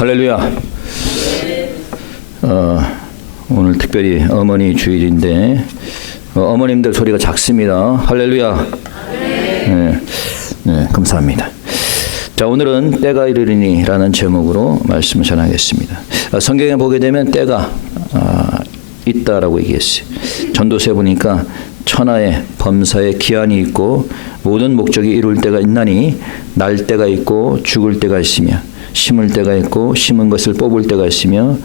할렐루야. 오늘 특별히 어머니 주일인데 어머님들 소리가 작습니다. 할렐루야. 네, 감사합니다. 자, 오늘은 때가 이르리니라는 제목으로 말씀을 전하겠습니다. 성경에 보게 되면 때가 있다라고 얘기했어요. 전도서에 보니까 천하의 범사에 기한이 있고 모든 목적이 이룰 때가 있나니 날 때가 있고 죽을 때가 있으며 심을 때가 있고 심은 것을 뽑을 때가 있으며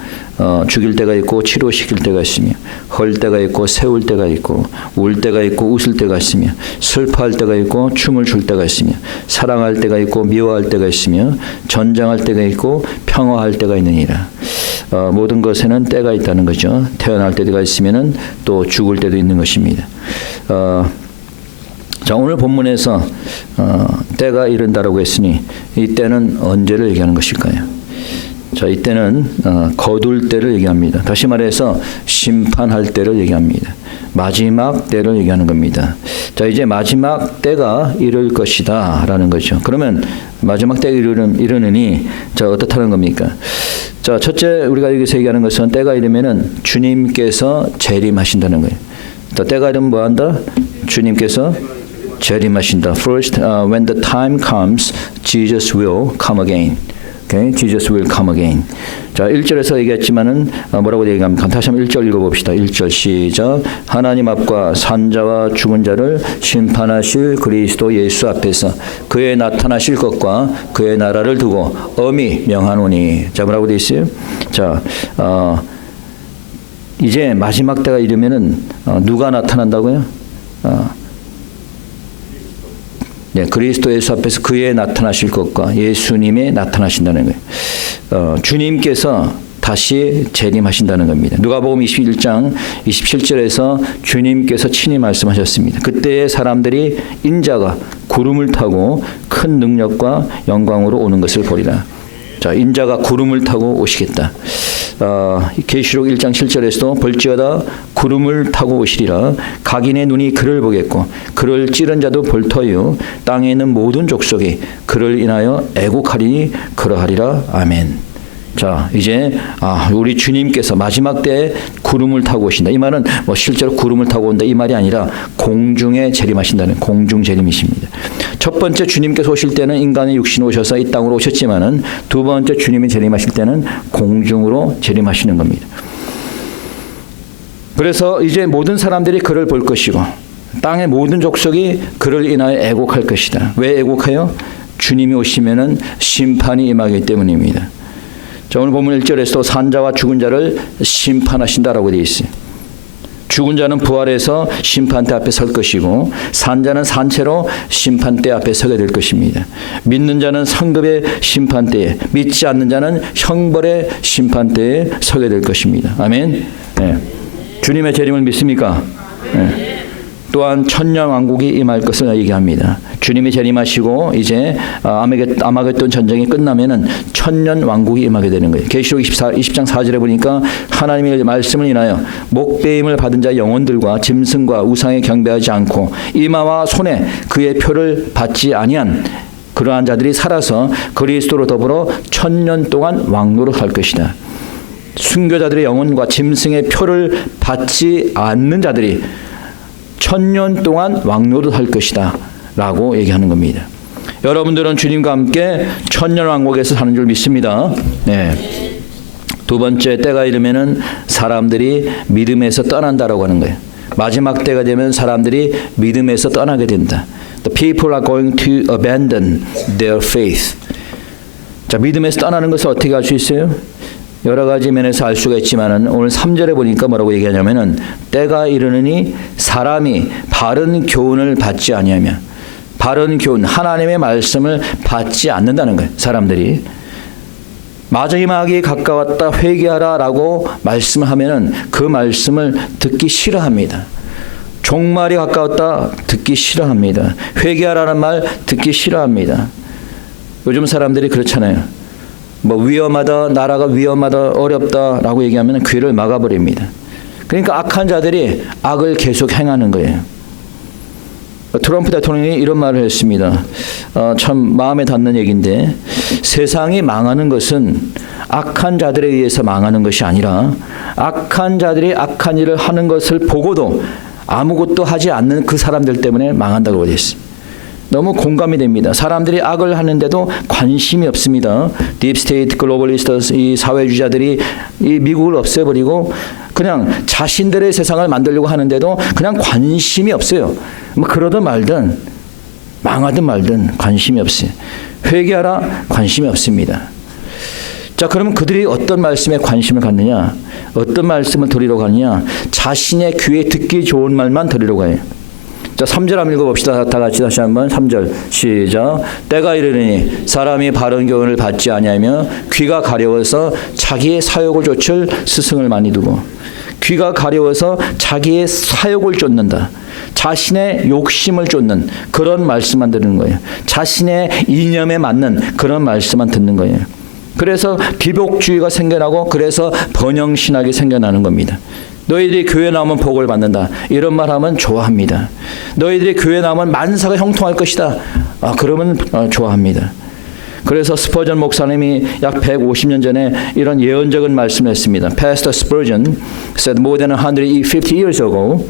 죽일 때가 있고 치료시킬 때가 있으며 헐 때가 있고 세울 때가 있고 울 때가 있고 웃을 때가 있으며 슬퍼할 때가 있고 춤을 출 때가 있으며 사랑할 때가 있고 미워할 때가 있으며 전쟁할 때가 있고 평화할 때가 있느니라. 모든 것에는 때가 있다는 거죠. 태어날 때가 있으면은 또 죽을 때도 있는 것입니다. 자, 오늘 본문에서 때가 이른다라고 했으니 이 때는 언제를 얘기하는 것일까요? 자, 이 때는 거둘 때를 얘기합니다. 다시 말해서 심판할 때를 얘기합니다. 마지막 때를 얘기하는 겁니다. 자, 이제 마지막 때가 이를 것이다 라는 거죠. 그러면 마지막 때가 이르느니 자, 어떻다는 겁니까? 자, 첫째 우리가 여기서 얘기하는 것은 때가 이르면은 주님께서 재림하신다는 거예요. 자, 때가 이르면 뭐 한다? 주님께서 재림하신다. First, when the time comes, Jesus will come again. Okay, Jesus will come again. 자, 1절에서 얘기했지만은 뭐라고 얘기합니까? 다시 한번 1절 읽어봅시다. 1절 시작. 하나님 앞과 산자와 죽은 자를 심판하실 그리스도 예수 앞에서 그의 나타나실 것과 그의 나라를 두고 엄히 명하노니. 자, 뭐라고 되어 있어요? 자, 이제 마지막 때가 이르면은 누가 나타난다고요? 네, 그리스도 예수 앞에서 그의 나타나실 것과 예수님의 나타나신다는 거예요. 주님께서 다시 재림하신다는 겁니다. 누가복음 21장 27절에서 주님께서 친히 말씀하셨습니다. 그때의 사람들이 인자가 구름을 타고 큰 능력과 영광으로 오는 것을 보리라. 자, 인자가 구름을 타고 오시겠다. 계시록 1장 7절에서도 볼지어다 구름을 타고 오시리라. 각인의 눈이 그를 보겠고 그를 찌른 자도 볼 터이요 땅에 있는 모든 족속이 그를 인하여 애곡하리니 그러하리라. 아멘. 자, 이제 우리 주님께서 마지막 때에 구름을 타고 오신다. 이 말은 뭐 실제로 구름을 타고 온다 이 말이 아니라 공중에 재림하신다는 공중 재림이십니다. 첫 번째 주님께서 오실 때는 인간의 육신으로 오셔서 이 땅으로 오셨지만은 두 번째 주님이 재림하실 때는 공중으로 재림하시는 겁니다. 그래서 이제 모든 사람들이 그를 볼 것이고 땅의 모든 족속이 그를 인하여 애곡할 것이다. 왜 애곡해요? 주님이 오시면은 심판이 임하기 때문입니다. 자, 오늘 본문 1절에서 산자와 죽은 자를 심판하신다라고 되어 있어요. 죽은 자는 부활해서 심판대 앞에 설 것이고 산자는 산채로 심판대 앞에 서게 될 것입니다. 믿는 자는 상급의 심판대에, 믿지 않는 자는 형벌의 심판대에 서게 될 것입니다. 아멘. 네. 주님의 재림을 믿습니까? 네. 또한 천년왕국이 임할 것을 얘기합니다. 주님이 재림하시고 이제 아마겟돈 전쟁이 끝나면은 천년왕국이 임하게 되는 거예요. 계시록 20장 4절에 보니까 하나님의 말씀을 인하여 목배임을 받은 자의 영혼들과 짐승과 우상에 경배하지 않고 이마와 손에 그의 표를 받지 아니한 그러한 자들이 살아서 그리스도로 더불어 천년 동안 왕노릇 할 것이다. 순교자들의 영혼과 짐승의 표를 받지 않는 자들이 천년 동안 왕노릇 할 것이다 라고 얘기하는 겁니다. 여러분들은 주님과 함께 천년 왕국에서 사는 줄 믿습니다. 네. 두 번째 때가 이르면은 사람들이 믿음에서 떠난다라고 하는 거예요. 마지막 때가 되면 사람들이 믿음에서 떠나게 된다. The people are going to abandon their faith. 자, 믿음에서 떠나는 것을 어떻게 알 수 있어요? 여러 가지 면에서 알 수가 있지만은 오늘 3절에 보니까 뭐라고 얘기하냐면은 때가 이르느니 사람이 바른 교훈을 받지 아니하며 바른 교훈 하나님의 말씀을 받지 않는다는 거예요. 사람들이 마지막이 가까웠다 회개하라라고 말씀을 하면은 그 말씀을 듣기 싫어합니다. 종말이 가까웠다 듣기 싫어합니다. 회개하라는 말 듣기 싫어합니다. 요즘 사람들이 그렇잖아요. 뭐 위험하다, 나라가 위험하다, 어렵다라고 얘기하면 귀를 막아버립니다. 그러니까 악한 자들이 악을 계속 행하는 거예요. 트럼프 대통령이 이런 말을 했습니다. 참 마음에 닿는 얘기인데, 세상이 망하는 것은 악한 자들에 의해서 망하는 것이 아니라 악한 자들이 악한 일을 하는 것을 보고도 아무것도 하지 않는 그 사람들 때문에 망한다고 했어요. 너무 공감이 됩니다. 사람들이 악을 하는데도 관심이 없습니다. 딥스테이트 글로벌리스트, 이 사회주의자들이 이 미국을 없애버리고 그냥 자신들의 세상을 만들려고 하는데도 그냥 관심이 없어요. 뭐 그러든 말든 망하든 말든 관심이 없어요. 회개하라, 관심이 없습니다. 자, 그러면 그들이 어떤 말씀에 관심을 갖느냐? 어떤 말씀을 들으러 가느냐? 자신의 귀에 듣기 좋은 말만 들으러 가요. 자, 3절 한번 읽어봅시다. 다 같이 다시 한번 3절 시작. 때가 이르니 사람이 바른 교훈을 받지 아니하며 귀가 가려워서 자기의 사욕을 좇을 스승을 많이 두고, 귀가 가려워서 자기의 사욕을 쫓는다. 자신의 욕심을 쫓는 그런 말씀만 듣는 거예요. 자신의 이념에 맞는 그런 말씀만 듣는 거예요. 그래서 기복주의가 생겨나고 그래서 번영신학이 생겨나는 겁니다. 너희들이 교회 나오면 복을 받는다. 이런 말 하면 좋아합니다. 너희들이 교회 나오면 만사가 형통할 것이다. 그러면 좋아합니다. 그래서 스퍼전 목사님이 약 150년 전에 이런 예언적인 말씀을 했습니다. Pastor Spurgeon said more than 150 years ago,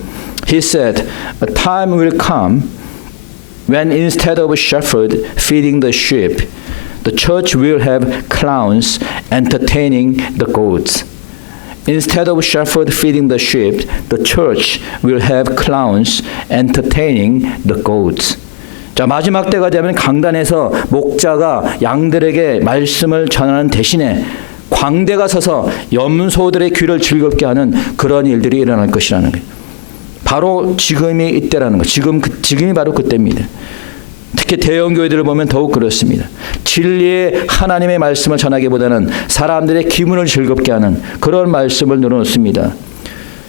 he said, a time will come when instead of a shepherd feeding the sheep, the church will have clowns entertaining the goats. Instead of shepherd feeding the sheep, the church will have clowns entertaining the goats. 자, 마지막 때가 되면 강단에서 목자가 양들에게 말씀을 전하는 대신에 광대가 서서 염소들의 귀를 즐겁게 하는 그런 일들이 일어날 것이라는 거예요. 바로 지금이 이때라는 거예요. 지금이 바로 그때입니다. 특히 대형 교회들을 보면 더욱 그렇습니다. 진리의 하나님의 말씀을 전하기보다는 사람들의 기분을 즐겁게 하는 그런 말씀을 늘어놓습니다.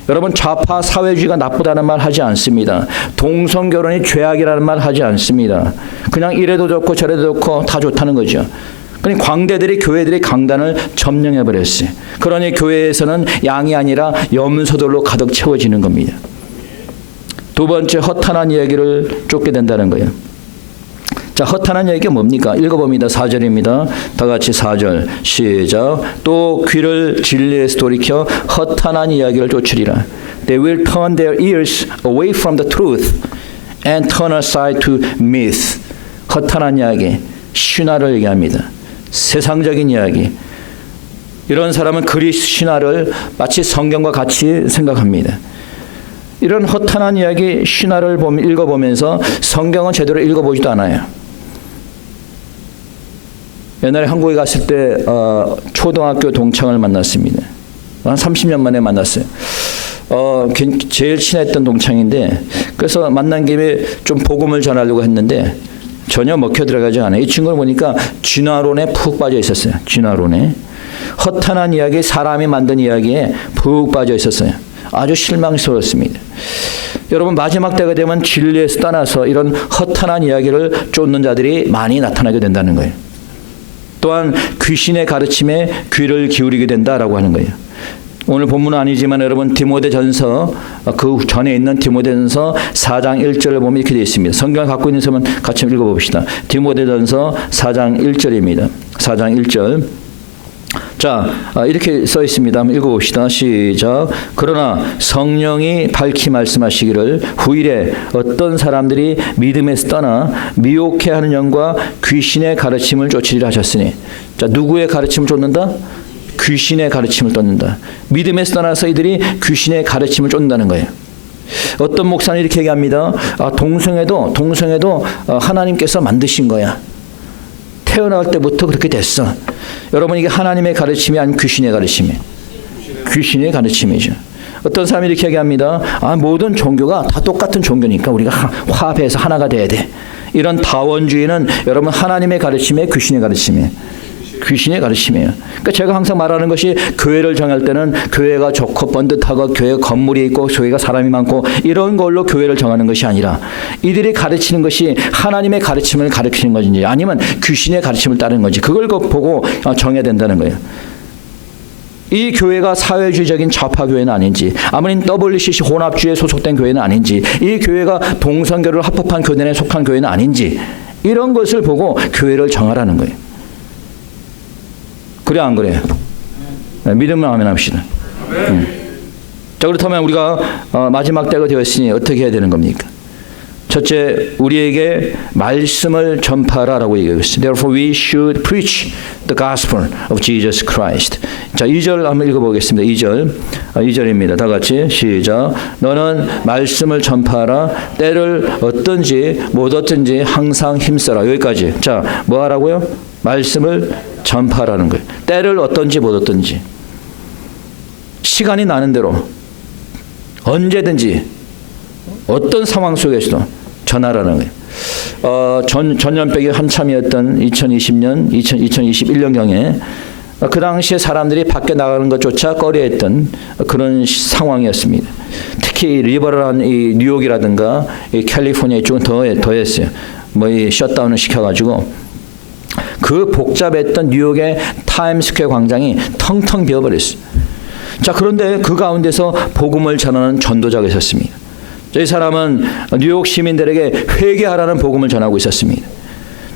여러분, 좌파 사회주의가 나쁘다는 말 하지 않습니다. 동성결혼이 죄악이라는 말 하지 않습니다. 그냥 이래도 좋고 저래도 좋고 다 좋다는 거죠. 그러니 광대들이 교회들이 강단을 점령해버렸어요. 그러니 교회에서는 양이 아니라 염소들로 가득 채워지는 겁니다. 두 번째, 허탄한 이야기를 쫓게 된다는 거예요. 자, 허탄한 얘기가 뭡니까? 읽어봅니다. 4절입니다. 다 같이 4절 시작. 또 귀를 진리에서 돌이켜 허탄한 이야기를 쫓으리라. They will turn their ears away from the truth and turn aside to myth. 허탄한 이야기, 신화를 얘기합니다. 세상적인 이야기. 이런 사람은 그리스 신화를 마치 성경과 같이 생각합니다. 이런 허탄한 이야기, 신화를 읽어보면서 성경은 제대로 읽어보지도 않아요. 옛날에 한국에 갔을 때 초등학교 동창을 만났습니다. 한 30년 만에 만났어요. 제일 친했던 동창인데, 그래서 만난 김에 좀 복음을 전하려고 했는데 전혀 먹혀 들어가지 않아요. 이 친구를 보니까 진화론에 푹 빠져 있었어요. 진화론에. 허탄한 이야기, 사람이 만든 이야기에 푹 빠져 있었어요. 아주 실망스러웠습니다. 여러분, 마지막 때가 되면 진리에서 떠나서 이런 허탄한 이야기를 쫓는 자들이 많이 나타나게 된다는 거예요. 또한 귀신의 가르침에 귀를 기울이게 된다라고 하는 거예요. 오늘 본문은 아니지만 여러분, 디모데전서, 그 전에 있는 디모데전서 4장 1절을 보면 이렇게 되어 있습니다. 성경을 갖고 있는 사람은 같이 읽어봅시다. 디모데전서 4장 1절입니다. 4장 1절. 자, 이렇게 써 있습니다. 한번 읽어봅시다. 시작. 그러나 성령이 밝히 말씀하시기를 후일에 어떤 사람들이 믿음에서 떠나 미혹해하는 영과 귀신의 가르침을 쫓으리라 하셨으니. 자, 누구의 가르침을 쫓는다? 귀신의 가르침을 쫓는다. 믿음에서 떠나서 이들이 귀신의 가르침을 쫓는다는 거예요. 어떤 목사는 이렇게 얘기합니다. 동성애도 하나님께서 만드신 거야. 태어날 때부터 그렇게 됐어. 여러분, 이게 하나님의 가르침이 아닌 귀신의 가르침이에요. 귀신의 가르침이죠. 어떤 사람이 이렇게 얘기합니다. 모든 종교가 다 똑같은 종교니까 우리가 화합해서 하나가 돼야 돼. 이런 다원주의는 여러분, 하나님의 가르침이에요, 귀신의 가르침이에요? 귀신의 가르침이에요. 그러니까 제가 항상 말하는 것이, 교회를 정할 때는 교회가 좋고 번듯하고 교회 건물이 있고 교회가 사람이 많고 이런 걸로 교회를 정하는 것이 아니라 이들이 가르치는 것이 하나님의 가르침을 가르치는 것인지 아니면 귀신의 가르침을 따르는 건지, 그걸 보고 정해야 된다는 거예요. 이 교회가 사회주의적인 좌파 교회는 아닌지, 아무리 WCC 혼합주의에 소속된 교회는 아닌지, 이 교회가 동성교를 합법한 교단에 속한 교회는 아닌지, 이런 것을 보고 교회를 정하라는 거예요. 그래 안 그래요? 믿으면 아멘 합시다. 자, 그렇다면 우리가 마지막 때가 되었으니 어떻게 해야 되는 겁니까? 첫째, 우리에게 말씀을 전파하라고 얘기하고 있어요. Therefore we should preach the gospel of Jesus Christ. 자, 2절 한번 읽어보겠습니다. 2절입니다. 다 같이 시작. 너는 말씀을 전파하라. 때를 얻든지 못 얻든지 항상 힘써라. 여기까지. 자, 뭐 하라고요? 말씀을 전파하라는 거예요. 때를 얻든지 못 얻든지. 시간이 나는 대로 언제든지 어떤 상황 속에서도 전하라는 거예요. 전염병이 한참이었던 2020년, 2021년경에 그 당시에 사람들이 밖에 나가는 것조차 꺼려했던 그런 상황이었습니다. 특히 리버럴한 이 뉴욕이라든가 이 캘리포니아 쪽은 더했어요. 뭐 이 셧다운을 시켜가지고 그 복잡했던 뉴욕의 타임스퀘어 광장이 텅텅 비어버렸어요. 자, 그런데 그 가운데서 복음을 전하는 전도자가 있었습니다. 이 사람은 뉴욕 시민들에게 회개하라는 복음을 전하고 있었습니다.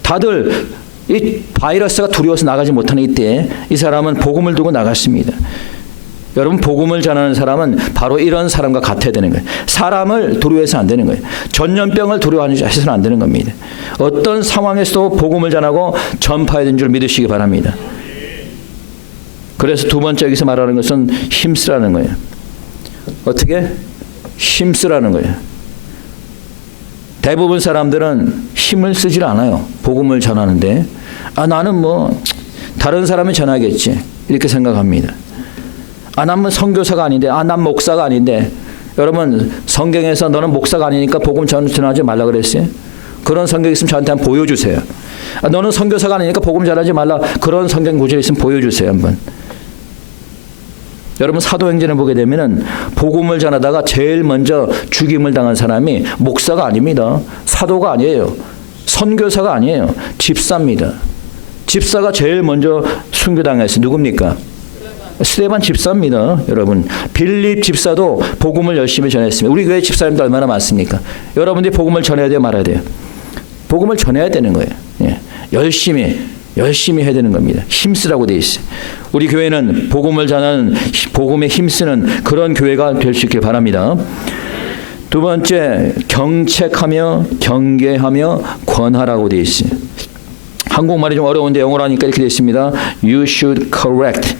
다들 이 바이러스가 두려워서 나가지 못하는 이때에 이 사람은 복음을 두고 나갔습니다. 여러분, 복음을 전하는 사람은 바로 이런 사람과 같아야 되는 거예요. 사람을 두려워해서 안 되는 거예요. 전염병을 두려워해서는 안 되는 겁니다. 어떤 상황에서도 복음을 전하고 전파해야 되는 줄 믿으시기 바랍니다. 그래서 두 번째 여기서 말하는 것은 힘쓰라는 거예요. 어떻게? 힘쓰라는 거예요. 대부분 사람들은 힘을 쓰질 않아요. 복음을 전하는데. 나는 뭐 다른 사람이 전하겠지. 이렇게 생각합니다. 나는 선교사가 아닌데. 난 목사가 아닌데. 여러분, 성경에서 너는 목사가 아니니까 복음 전하지 말라 그랬어요? 그런 성경 있으면 저한테 한번 보여주세요. 너는 선교사가 아니니까 복음 전하지 말라. 그런 성경 구절 있으면 보여주세요. 한번. 여러분, 사도행전을 보게 되면은 복음을 전하다가 제일 먼저 죽임을 당한 사람이 목사가 아닙니다. 사도가 아니에요. 선교사가 아니에요. 집사입니다. 집사가 제일 먼저 순교당했어요. 누굽니까? 스데반 집사입니다. 여러분, 빌립 집사도 복음을 열심히 전했습니다. 우리 교회 집사님도 얼마나 많습니까? 여러분들이 복음을 전해야 돼요, 말아야 돼요? 복음을 전해야 되는 거예요. 예. 열심히 해야 되는 겁니다. 힘쓰라고 돼 있어요. 우리 교회는 복음을 전하는, 복음에 힘쓰는 그런 교회가 될 수 있길 바랍니다. 두 번째, 경책하며 경계하며 권하라고 돼 있어요. 한국말이 좀 어려운데 영어로 하니까 이렇게 돼 있습니다. You should correct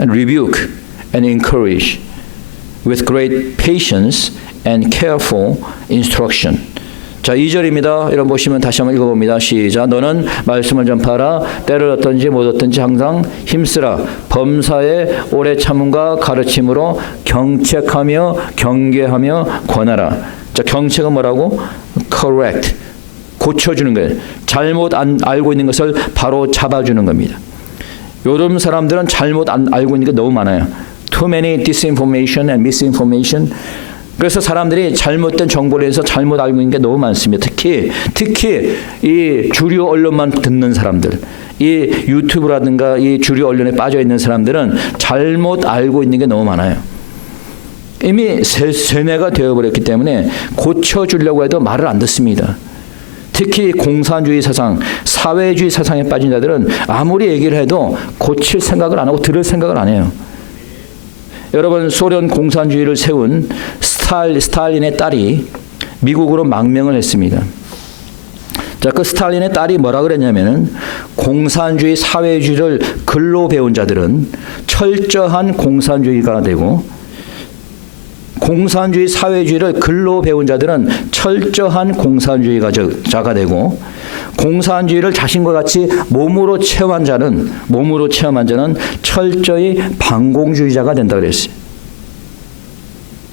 and rebuke and encourage with great patience and careful instruction. 자, 2절입니다. 여러분 보시면 다시 한번 읽어봅니다. 시작. 너는 말씀을 전파하라. 때를 얻든지 못 얻든지 항상 힘쓰라. 범사에 오래 참음과 가르침으로 경책하며 경계하며 권하라. 자, 경책은 뭐라고? correct. 고쳐주는 거예요. 잘못 알고 있는 것을 바로 잡아주는 겁니다. 요즘 사람들은 잘못 알고 있는 게 너무 많아요. Too many disinformation and misinformation. 그래서 사람들이 잘못된 정보를 해서 잘못 알고 있는 게 너무 많습니다. 특히 이 주류 언론만 듣는 사람들, 이 유튜브라든가 이 주류 언론에 빠져 있는 사람들은 잘못 알고 있는 게 너무 많아요. 이미 세뇌가 되어버렸기 때문에 고쳐주려고 해도 말을 안 듣습니다. 특히 공산주의 사상, 사회주의 사상에 빠진 자들은 아무리 얘기를 해도 고칠 생각을 안 하고 들을 생각을 안 해요. 여러분, 소련 공산주의를 세운 스탈린의 딸이 미국으로 망명을 했습니다. 자, 그 스탈린의 딸이 뭐라 그랬냐면은 공산주의 사회주의를 글로 배운 자들은 철저한 공산주의가 되고 공산주의 사회주의를 글로 배운 자들은 철저한 공산주의자가 되고 공산주의를 자신과 같이 몸으로 체험한 자는 철저히 반공주의자가 된다 그랬어요.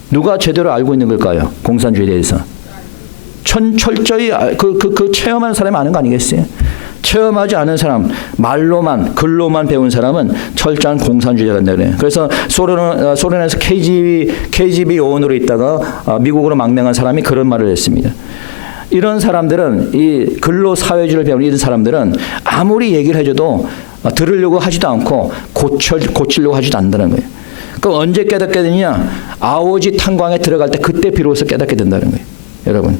누가 제대로 알고 있는 걸까요? 공산주의에 대해서. 철저히 그 체험하는 사람이 아는 거 아니겠어요? 체험하지 않은 사람, 말로만, 글로만 배운 사람은 철저한 공산주의자가 된다 그래요. 그래서 소련에서 KGB 요원으로 있다가 미국으로 망명한 사람이 그런 말을 했습니다. 이런 사람들은, 이 근로 사회주의를 배우는 이런 사람들은 아무리 얘기를 해줘도 들으려고 하지도 않고 고치려고 하지도 않는다는 거예요. 그럼 언제 깨닫게 되느냐? 아오지 탄광에 들어갈 때 그때 비로소 깨닫게 된다는 거예요. 여러분.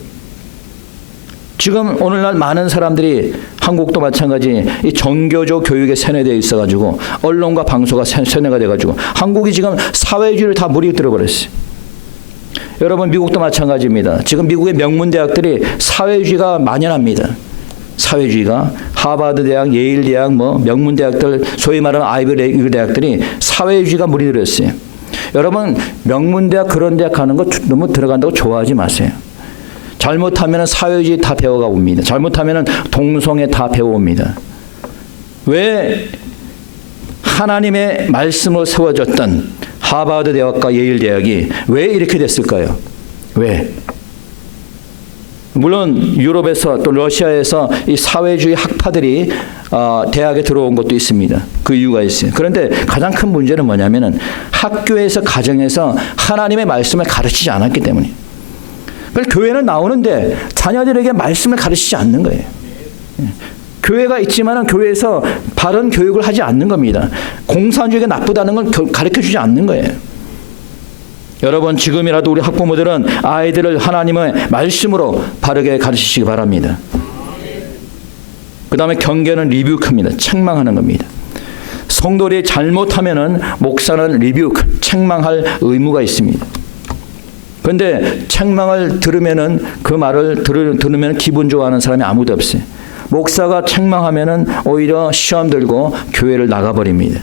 지금 오늘날 많은 사람들이 한국도 마찬가지 이 정교조 교육에 세뇌되어 있어가지고 언론과 방송가 세뇌가 돼가지고 한국이 지금 사회주의를 다 무리들어 버렸어요. 여러분 미국도 마찬가지입니다. 지금 미국의 명문대학들이 사회주의가 만연합니다. 사회주의가 하버드 대학, 예일 대학, 명문대학들 소위 말하는 아이비리그 대학들이 사회주의가 무리들었어요. 여러분 명문대학 그런 대학 가는 거 너무 들어간다고 좋아하지 마세요. 잘못하면 사회주의 다 배워가 옵니다. 잘못하면 동성애 다 배워옵니다. 왜 하나님의 말씀으로 세워졌던 하버드 대학과 예일 대학이 왜 이렇게 됐을까요? 왜? 물론 유럽에서 또 러시아에서 이 사회주의 학파들이 대학에 들어온 것도 있습니다. 그 이유가 있어요. 그런데 가장 큰 문제는 뭐냐면은 학교에서 가정에서 하나님의 말씀을 가르치지 않았기 때문이에요. 교회는 나오는데 자녀들에게 말씀을 가르치지 않는 거예요. 교회가 있지만은 교회에서 바른 교육을 하지 않는 겁니다. 공산주의가 나쁘다는 걸 가르쳐주지 않는 거예요. 여러분 지금이라도 우리 학부모들은 아이들을 하나님의 말씀으로 바르게 가르치시기 바랍니다. 그 다음에 경계는 리뷰크입니다. 책망하는 겁니다. 성도들이 잘못하면은 목사는 리뷰크, 책망할 의무가 있습니다. 그런데 책망을 들으면은 그 말을 들으면 기분 좋아하는 사람이 아무도 없어요. 목사가 책망하면은 오히려 시험 들고 교회를 나가버립니다.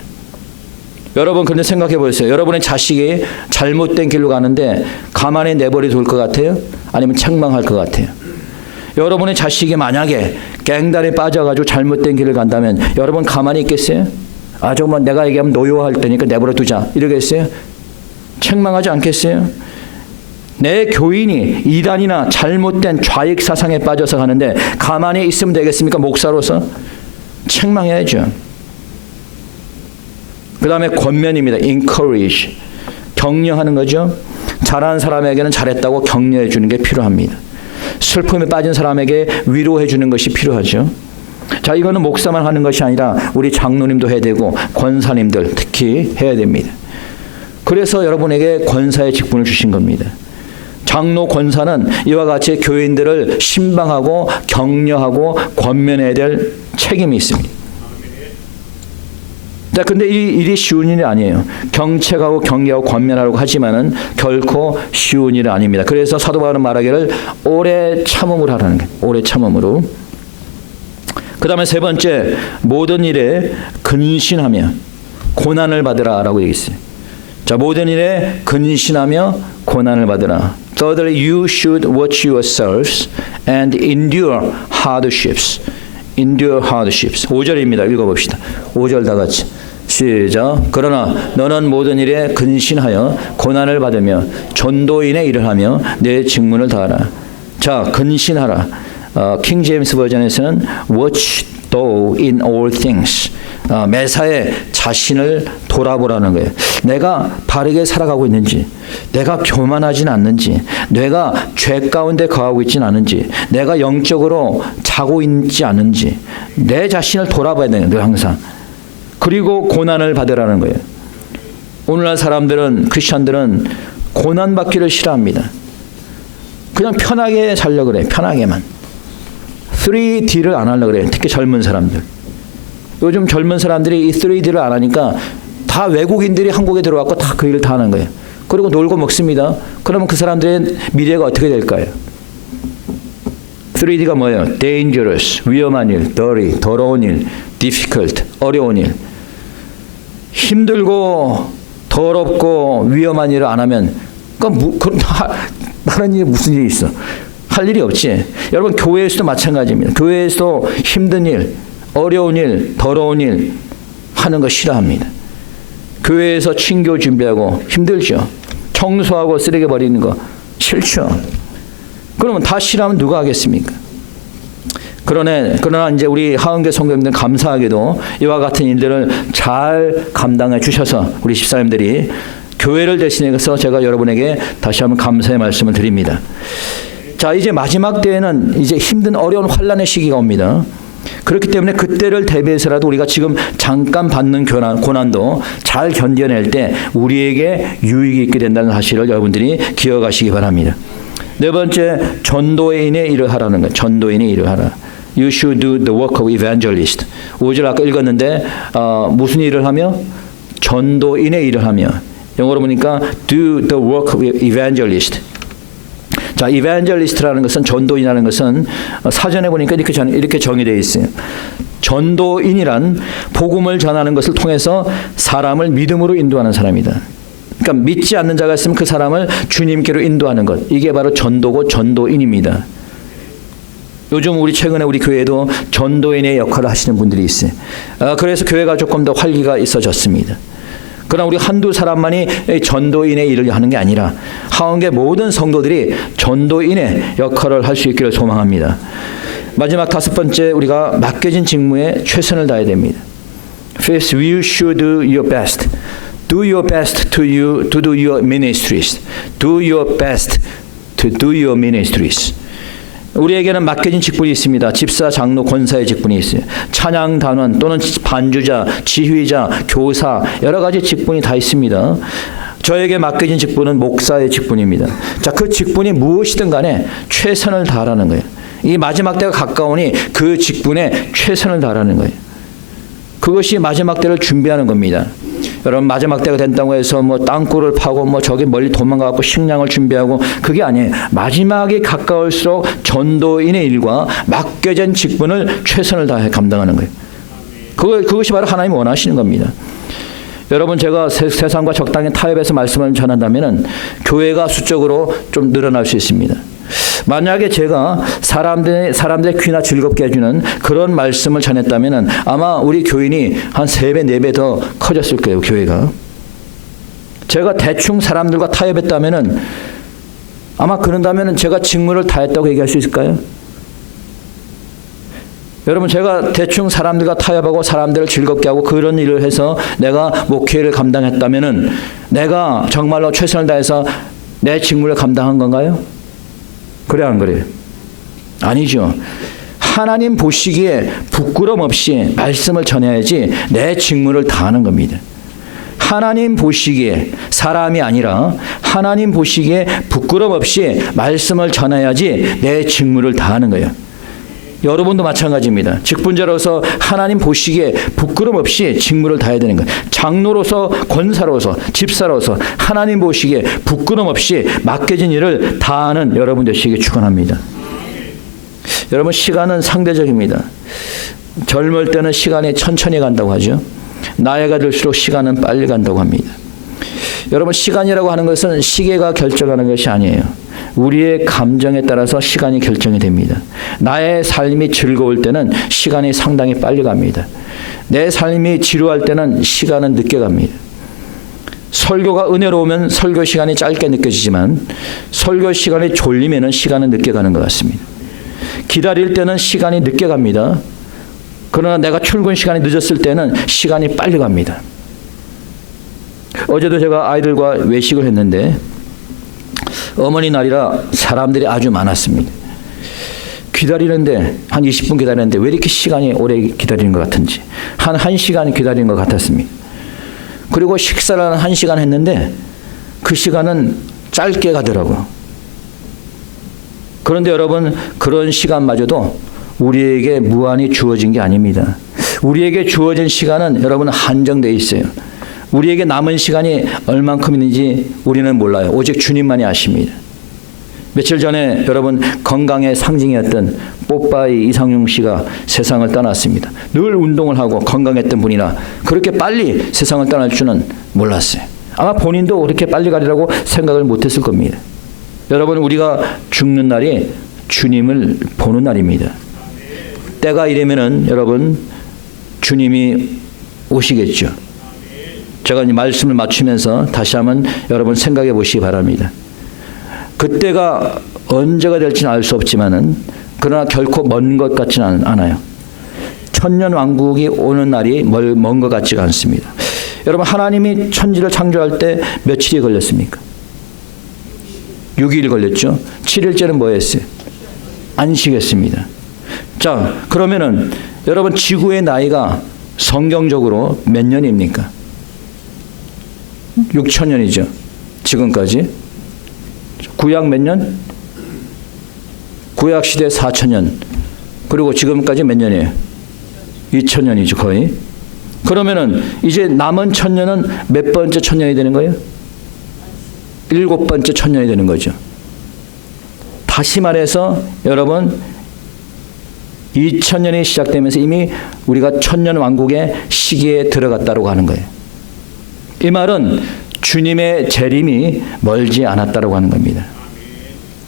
여러분 그런데 생각해 보세요. 여러분의 자식이 잘못된 길로 가는데 가만히 내버려 둘 것 같아요? 아니면 책망할 것 같아요? 여러분의 자식이 만약에 갱단에 빠져가지고 잘못된 길을 간다면 여러분 가만히 있겠어요? 정말 내가 얘기하면 노여워할 테니까 내버려 두자 이러겠어요? 책망하지 않겠어요? 내 교인이 이단이나 잘못된 좌익 사상에 빠져서 가는데 가만히 있으면 되겠습니까? 목사로서 책망해야죠. 그 다음에 권면입니다. encourage, 격려하는 거죠. 잘하는 사람에게는 잘했다고 격려해 주는 게 필요합니다. 슬픔에 빠진 사람에게 위로해 주는 것이 필요하죠. 자, 이거는 목사만 하는 것이 아니라 우리 장로님도 해야 되고 권사님들 특히 해야 됩니다. 그래서 여러분에게 권사의 직분을 주신 겁니다. 장로 권사는 이와 같이 교인들을 신방하고 격려하고 권면해야 될 책임이 있습니다. 자, 근데 이 일이 쉬운 일이 아니에요. 경책하고 격려하고 권면하려고 하지만은 결코 쉬운 일은 아닙니다. 그래서 사도 바울은 말하기를 오래 참음으로 하라는 거예요. 오래 참음으로. 그 다음에 세 번째, 모든 일에 근신하며 고난을 받으라라고 얘기했어요. 자, 모든 일에 근신하며 고난을 받으라. Thirdly, you should watch yourselves and endure hardships. Endure hardships. 5절입니다. 읽어봅시다. 5절 다 같이. 시작. 그러나 너는 모든 일에 근신하여 고난을 받으며 전도인의 일을 하며 내 직분을 다하라. 자, 근신하라. 킹 제임스 버전에서는 watch thou in all things. 매사에 자신을 돌아보라는 거예요. 내가 바르게 살아가고 있는지, 내가 교만하진 않는지, 내가 죄 가운데 거하고 있진 않은지, 내가 영적으로 자고 있지 않은지 내 자신을 돌아봐야 되는 거예요. 항상. 그리고 고난을 받으라는 거예요. 오늘날 사람들은, 크리스천들은 고난받기를 싫어합니다. 그냥 편하게 살려고 그래요. 편하게만. 3D를 안 하려고 그래요. 특히 젊은 사람들. 요즘 젊은 사람들이 이 3D를 안 하니까 다 외국인들이 한국에 들어왔고 다 그 일을 다 하는 거예요. 그리고 놀고 먹습니다. 그러면 그 사람들의 미래가 어떻게 될까요? 3D가 뭐예요? dangerous, 위험한 일, dirty, 더러운 일, difficult, 어려운 일. 힘들고 더럽고 위험한 일을 안 하면 다른 일이 무슨 일이 있어? 할 일이 없지. 여러분 교회에서도 마찬가지입니다. 교회에서도 힘든 일, 어려운 일, 더러운 일 하는 거 싫어합니다. 교회에서 친교 준비하고 힘들죠. 청소하고 쓰레기 버리는 거 싫죠. 그러면 다 싫어하면 누가 하겠습니까? 그러나 이제 우리 하은교 성도님들 감사하게도 이와 같은 일들을 잘 감당해 주셔서 우리 집사님들이 교회를 대신해서 제가 여러분에게 다시 한번 감사의 말씀을 드립니다. 자, 이제 마지막 때에는 이제 힘든 어려운 환난의 시기가 옵니다. 그렇기 때문에 그때를 대비해서라도 우리가 지금 잠깐 받는 고난도 잘 견뎌낼 때 우리에게 유익이 있게 된다는 사실을 여러분들이 기억하시기 바랍니다. 네 번째, 전도인의 일을 하라는 거예요. 전도인의 일을 하라. You should do the work of evangelist. 5절 아까 읽었는데 무슨 일을 하며? 전도인의 일을 하며. 영어로 보니까 do the work of evangelist. 자, evangelist라는 것은, 전도인이라는 것은 사전에 보니까 이렇게 정의되어 있어요. 전도인이란 복음을 전하는 것을 통해서 사람을 믿음으로 인도하는 사람이다. 그러니까 믿지 않는 자가 있으면 그 사람을 주님께로 인도하는 것. 이게 바로 전도고 전도인입니다. 요즘 최근에 우리 교회에도 전도인의 역할을 하시는 분들이 있어요. 그래서 교회가 조금 더 활기가 있어졌습니다. 그러나 우리 한두 사람만이 전도인의 일을 하는 게 아니라 하원계 모든 성도들이 전도인의 역할을 할 수 있기를 소망합니다. 마지막 5번째, 우리가 맡겨진 직무에 최선을 다해야 됩니다. First, you should do your best. Do your best to do your ministries. Do your best to do your ministries. 우리에게는 맡겨진 직분이 있습니다. 집사, 장로, 권사의 직분이 있어요. 찬양 단원 또는 반주자, 지휘자, 교사, 여러 가지 직분이 다 있습니다. 저에게 맡겨진 직분은 목사의 직분입니다. 자, 그 직분이 무엇이든 간에 최선을 다하라는 거예요. 이 마지막 때가 가까우니 그 직분에 최선을 다하라는 거예요. 그것이 마지막 때를 준비하는 겁니다. 여러분, 마지막 때가 된다고 해서 땅굴을 파고 저기 멀리 도망가고 식량을 준비하고, 그게 아니에요. 마지막이 가까울수록 전도인의 일과 맡겨진 직분을 최선을 다해 감당하는 거예요. 그것이 바로 하나님이 원하시는 겁니다. 여러분, 제가 세상과 적당히 타협해서 말씀을 전한다면 교회가 수적으로 좀 늘어날 수 있습니다. 만약에 제가 사람들의 귀나 즐겁게 해주는 그런 말씀을 전했다면 아마 우리 교인이 한 3배, 4배 더 커졌을 거예요, 교회가. 제가 대충 사람들과 타협했다면 아마 그런다면 제가 직무를 다했다고 얘기할 수 있을까요? 여러분, 제가 대충 사람들과 타협하고 사람들을 즐겁게 하고 그런 일을 해서 내가 목회를 감당했다면 내가 정말로 최선을 다해서 내 직무를 감당한 건가요? 그래, 안 그래요? 아니죠. 하나님 보시기에 부끄럼 없이 말씀을 전해야지 내 직무를 다하는 겁니다. 하나님 보시기에, 사람이 아니라 하나님 보시기에 부끄럼 없이 말씀을 전해야지 내 직무를 다하는 거예요. 여러분도 마찬가지입니다. 직분자로서 하나님 보시기에 부끄럼 없이 직무를 다해야 되는 거예요. 장로로서, 권사로서, 집사로서 하나님 보시기에 부끄럼 없이 맡겨진 일을 다하는 여러분 되시기 축원합니다. 여러분, 시간은 상대적입니다. 젊을 때는 시간이 천천히 간다고 하죠. 나이가 들수록 시간은 빨리 간다고 합니다. 여러분, 시간이라고 하는 것은 시계가 결정하는 것이 아니에요. 우리의 감정에 따라서 시간이 결정이 됩니다. 나의 삶이 즐거울 때는 시간이 상당히 빨리 갑니다. 내 삶이 지루할 때는 시간은 늦게 갑니다. 설교가 은혜로우면 설교 시간이 짧게 느껴지지만 설교 시간이 졸리면 시간은 늦게 가는 것 같습니다. 기다릴 때는 시간이 늦게 갑니다. 그러나 내가 출근 시간이 늦었을 때는 시간이 빨리 갑니다. 어제도 제가 아이들과 외식을 했는데 어머니 날이라 사람들이 아주 많았습니다. 기다리는데 한 20분 기다리는데 왜 이렇게 시간이 오래 기다리는 것 같은지 한 1시간 기다리는 것 같았습니다. 그리고 식사를 한 1시간 했는데 그 시간은 짧게 가더라고요. 그런데 여러분, 그런 시간마저도 우리에게 무한히 주어진 게 아닙니다. 우리에게 주어진 시간은 여러분 한정되어 있어요. 우리에게 남은 시간이 얼만큼인지 우리는 몰라요. 오직 주님만이 아십니다. 며칠 전에 여러분, 건강의 상징이었던 뽀빠이 이상용 씨가 세상을 떠났습니다. 늘 운동을 하고 건강했던 분이라 그렇게 빨리 세상을 떠날 줄은 몰랐어요. 아마 본인도 그렇게 빨리 가리라고 생각을 못했을 겁니다. 여러분, 우리가 죽는 날이 주님을 보는 날입니다. 때가 이르면은 여러분, 주님이 오시겠죠. 제가 이 말씀을 맞추면서 다시 한번 여러분 생각해 보시기 바랍니다. 그때가 언제가 될지는 알 수 없지만은 그러나 결코 먼 것 같지는 않아요. 천년 왕국이 오는 날이 먼 것 같지가 않습니다. 여러분, 하나님이 천지를 창조할 때 며칠이 걸렸습니까? 6일 걸렸죠. 7일째는 뭐였어요? 안식했습니다. 자, 그러면은 여러분 지구의 나이가 성경적으로 몇 년입니까? 6,000년이죠. 지금까지. 구약 몇 년? 구약 시대 4,000년. 그리고 지금까지 몇 년이에요? 2,000년이죠, 거의. 그러면은 이제 남은 1,000년은 몇 번째 1,000년이 되는 거예요? 7번째 1,000년이 되는 거죠. 다시 말해서 여러분 2000년이 시작되면서 이미 우리가 1000년 왕국의 시기에 들어갔다고 하는 거예요. 이 말은 주님의 재림이 멀지 않았다고 하는 겁니다.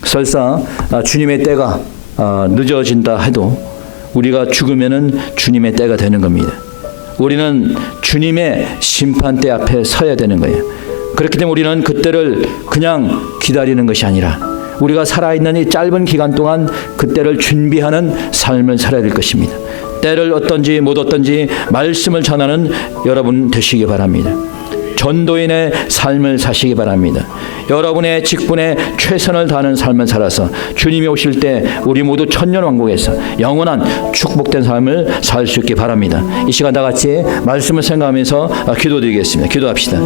설사 주님의 때가 늦어진다 해도 우리가 죽으면은 주님의 때가 되는 겁니다. 우리는 주님의 심판대 앞에 서야 되는 거예요. 그렇기 때문에 우리는 그때를 그냥 기다리는 것이 아니라 우리가 살아있는 이 짧은 기간 동안 그때를 준비하는 삶을 살아야 될 것입니다. 때를 어떤지 못 어떤지 말씀을 전하는 여러분 되시기 바랍니다. 전도인의 삶을 사시기 바랍니다. 여러분의 직분에 최선을 다하는 삶을 살아서 주님이 오실 때 우리 모두 천년왕국에서 영원한 축복된 삶을 살 수 있기 바랍니다. 이 시간 다 같이 말씀을 생각하면서 기도드리겠습니다. 기도합시다.